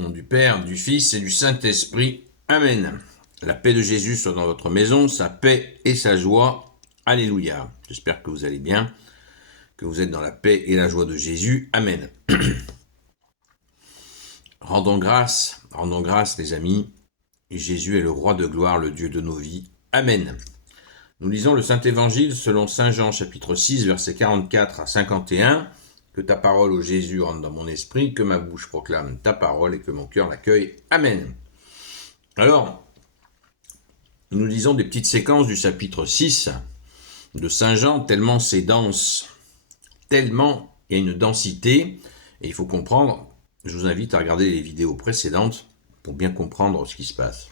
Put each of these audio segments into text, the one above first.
Au nom du Père, du Fils et du Saint-Esprit. Amen. La paix de Jésus soit dans votre maison, sa paix et sa joie. Alléluia. J'espère que vous allez bien, que vous êtes dans la paix et la joie de Jésus. Amen. Rendons grâce les amis. Jésus est le roi de gloire, le Dieu de nos vies. Amen. Nous lisons le Saint-Évangile selon Saint Jean chapitre 6 versets 44 à 51. Que ta parole, ô Jésus, rentre dans mon esprit, que ma bouche proclame ta parole et que mon cœur l'accueille. Amen. Alors, nous lisons des petites séquences du chapitre 6 de Saint Jean, tellement c'est dense, tellement il y a une densité, et il faut comprendre, je vous invite à regarder les vidéos précédentes pour bien comprendre ce qui se passe.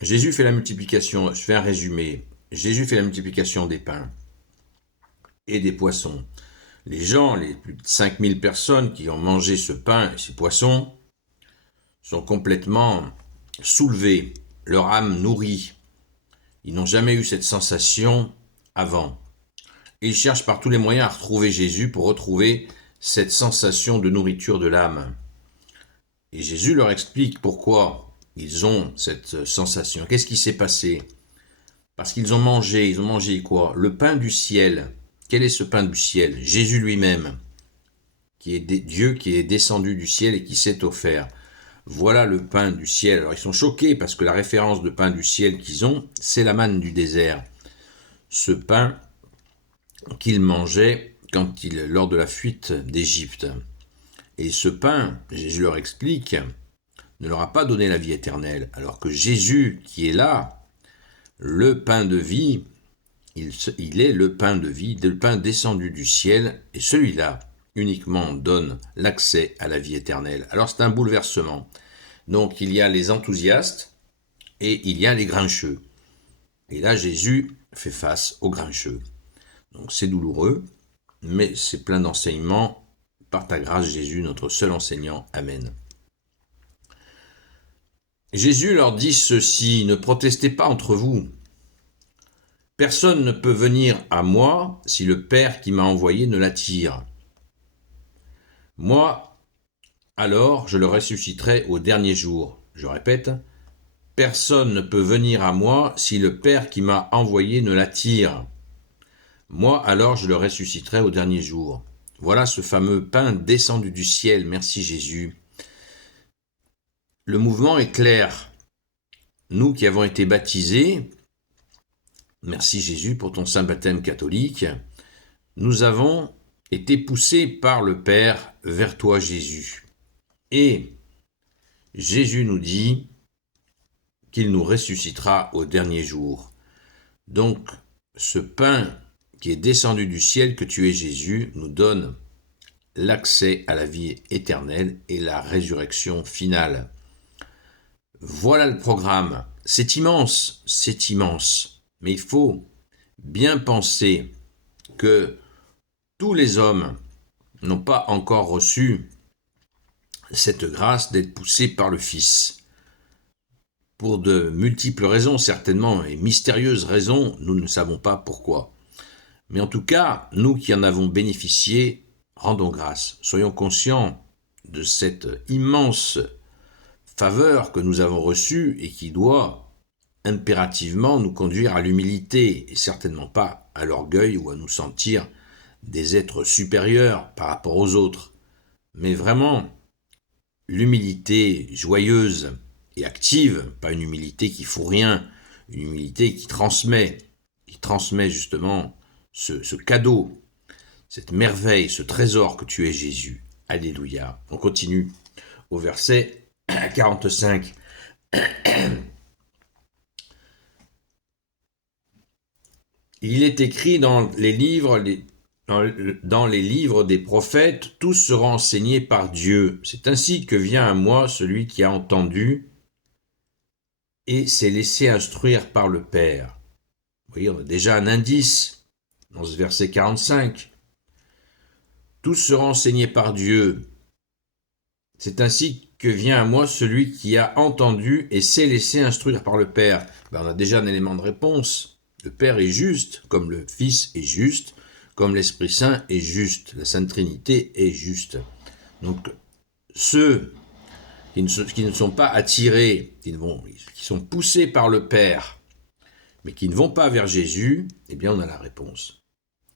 Jésus fait la multiplication, je fais un résumé, Jésus fait la multiplication des pains et des poissons. Les gens, les plus de 5000 personnes qui ont mangé ce pain et ces poissons, sont complètement soulevés, leur âme nourrie. Ils n'ont jamais eu cette sensation avant. Et ils cherchent par tous les moyens à retrouver Jésus pour retrouver cette sensation de nourriture de l'âme. Et Jésus leur explique pourquoi ils ont cette sensation. Qu'est-ce qui s'est passé? Parce qu'ils ont mangé quoi? Le pain du ciel. Quel est ce pain du ciel? Jésus lui-même, qui est Dieu qui est descendu du ciel et qui s'est offert. Voilà le pain du ciel. Alors ils sont choqués parce que la référence de pain du ciel qu'ils ont, c'est la manne du désert. Ce pain qu'ils mangeaient lors de la fuite d'Égypte. Et ce pain, Jésus leur explique, ne leur a pas donné la vie éternelle. Alors que Jésus, qui est là, le pain de vie, il est le pain de vie, le pain descendu du ciel, et celui-là uniquement donne l'accès à la vie éternelle. Alors c'est un bouleversement. Donc il y a les enthousiastes et il y a les grincheux. Et là Jésus fait face aux grincheux. Donc c'est douloureux, mais c'est plein d'enseignements. Par ta grâce Jésus, notre seul enseignant. Amen. Jésus leur dit ceci, ne protestez pas entre vous. Personne ne peut venir à moi si le Père qui m'a envoyé ne l'attire. Moi, alors, je le ressusciterai au dernier jour. Je répète, personne ne peut venir à moi si le Père qui m'a envoyé ne l'attire. Moi, alors, je le ressusciterai au dernier jour. Voilà ce fameux pain descendu du ciel. Merci Jésus. Le mouvement est clair. Nous qui avons été baptisés, merci Jésus pour ton saint baptême catholique, nous avons été poussés par le Père vers toi Jésus. Et Jésus nous dit qu'il nous ressuscitera au dernier jour. Donc, ce pain qui est descendu du ciel, que tu es Jésus, nous donne l'accès à la vie éternelle et la résurrection finale. Voilà le programme. C'est immense, mais il faut bien penser que tous les hommes n'ont pas encore reçu cette grâce d'être poussés par le Fils. Pour de multiples raisons, certainement, et mystérieuses raisons, nous ne savons pas pourquoi. Mais en tout cas, nous qui en avons bénéficié, rendons grâce. Soyons conscients de cette immense faveur que nous avons reçue et qui doit impérativement nous conduire à l'humilité et certainement pas à l'orgueil ou à nous sentir des êtres supérieurs par rapport aux autres. Mais vraiment, l'humilité joyeuse et active, pas une humilité qui fout rien, une humilité qui transmet justement ce cadeau, cette merveille, ce trésor que tu es Jésus. Alléluia. On continue au verset 45. Il est écrit dans les livres des prophètes, tous seront enseignés par Dieu. C'est ainsi que vient à moi celui qui a entendu et s'est laissé instruire par le Père. Vous voyez, on a déjà un indice dans ce verset 45. Tous seront enseignés par Dieu. C'est ainsi que vient à moi celui qui a entendu et s'est laissé instruire par le Père. On a déjà un élément de réponse. Le Père est juste, comme le Fils est juste, comme l'Esprit Saint est juste. La Sainte Trinité est juste. Donc, ceux qui ne sont pas attirés, qui sont poussés par le Père, mais qui ne vont pas vers Jésus, eh bien on a la réponse.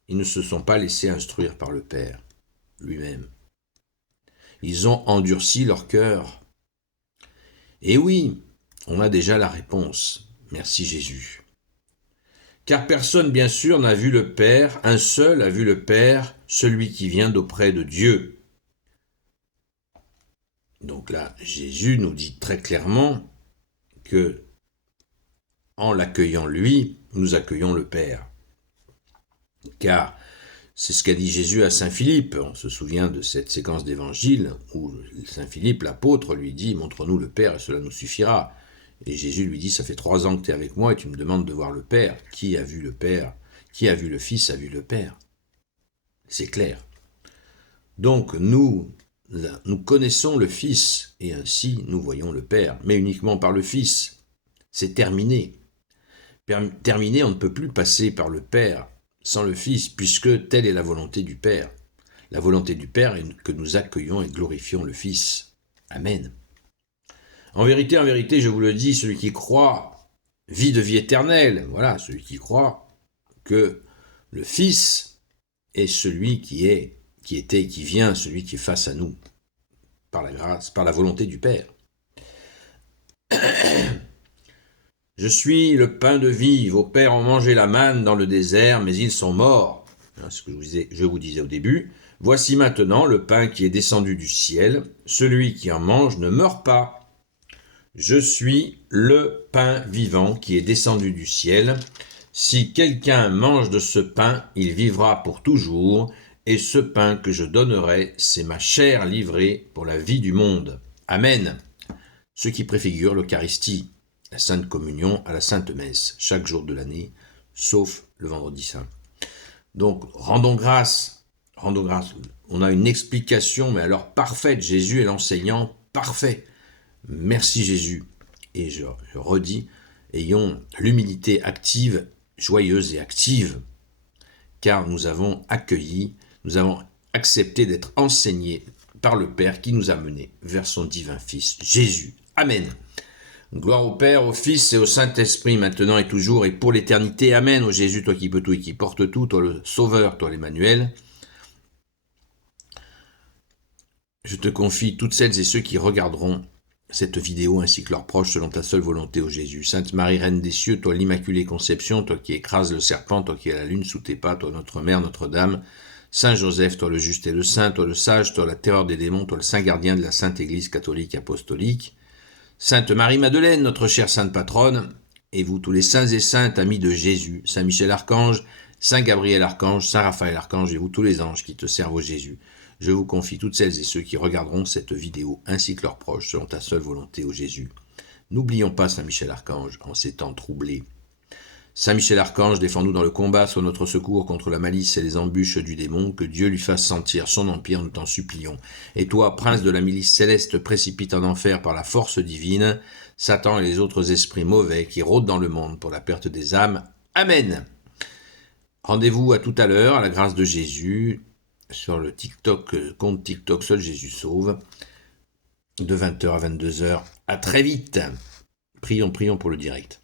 Ils ne se sont pas laissés instruire par le Père lui-même. Ils ont endurci leur cœur. Et oui, on a déjà la réponse. Merci Jésus. Car personne, bien sûr, n'a vu le Père, un seul a vu le Père, celui qui vient d'auprès de Dieu. Donc là, Jésus nous dit très clairement que, en l'accueillant lui, nous accueillons le Père. Car c'est ce qu'a dit Jésus à Saint Philippe. On se souvient de cette séquence d'évangile où Saint Philippe, l'apôtre, lui dit « Montre-nous le Père et cela nous suffira ». Et Jésus lui dit « Ça fait 3 ans que tu es avec moi et tu me demandes de voir le Père. Qui a vu le Père? Qui a vu le Fils a vu le Père. » C'est clair. Donc nous connaissons le Fils et ainsi nous voyons le Père, mais uniquement par le Fils. C'est terminé. Terminé, on ne peut plus passer par le Père sans le Fils, puisque telle est la volonté du Père. La volonté du Père est que nous accueillons et glorifions le Fils. Amen. En vérité, je vous le dis, celui qui croit vit de vie éternelle. Voilà, celui qui croit que le Fils est celui qui était et qui vient, celui qui est face à nous, par la grâce, par la volonté du Père. Je suis le pain de vie, vos pères ont mangé la manne dans le désert, mais ils sont morts. C'est ce que je vous disais au début. Voici maintenant le pain qui est descendu du ciel. Celui qui en mange ne meurt pas. Je suis le pain vivant qui est descendu du ciel. Si quelqu'un mange de ce pain, il vivra pour toujours. Et ce pain que je donnerai, c'est ma chair livrée pour la vie du monde. Amen. Ce qui préfigure l'Eucharistie, la Sainte Communion à la Sainte Messe, chaque jour de l'année, sauf le Vendredi Saint. Donc, rendons grâce. On a une explication, mais alors parfaite. Jésus est l'enseignant parfait. Merci Jésus. Et je redis, ayons l'humilité active, joyeuse et active, car nous avons accepté d'être enseignés par le Père qui nous a menés vers son divin Fils, Jésus. Amen. Gloire au Père, au Fils et au Saint-Esprit, maintenant et toujours et pour l'éternité. Amen. Ô Jésus, toi qui peux tout et qui portes tout, toi le Sauveur, toi l'Emmanuel. Je te confie toutes celles et ceux qui regarderont cette vidéo ainsi que leurs proches selon ta seule volonté, ô Jésus. Sainte Marie, Reine des cieux, toi l'Immaculée Conception, toi qui écrases le serpent, toi qui as la lune sous tes pas, toi notre Mère, Notre-Dame. Saint Joseph, toi le juste et le saint, toi le sage, toi la terreur des démons, toi le saint gardien de la Sainte Église catholique apostolique. Sainte Marie-Madeleine, notre chère sainte patronne, et vous tous les saints et saintes amis de Jésus, Saint Michel Archange, Saint Gabriel Archange, Saint Raphaël Archange, et vous tous les anges qui te servent au Jésus. Je vous confie toutes celles et ceux qui regarderont cette vidéo, ainsi que leurs proches, selon ta seule volonté, ô Jésus. N'oublions pas Saint Michel Archange, en ces temps troublés. Saint Michel Archange, défends-nous dans le combat, sois notre secours contre la malice et les embûches du démon, que Dieu lui fasse sentir son empire, nous t'en supplions. Et toi, prince de la milice céleste, précipite en enfer par la force divine, Satan et les autres esprits mauvais qui rôdent dans le monde pour la perte des âmes. Amen. Rendez-vous à tout à l'heure, à la grâce de Jésus, sur le compte TikTok Seul Jésus Sauve, de 20h à 22h. À très vite. Prions pour le direct.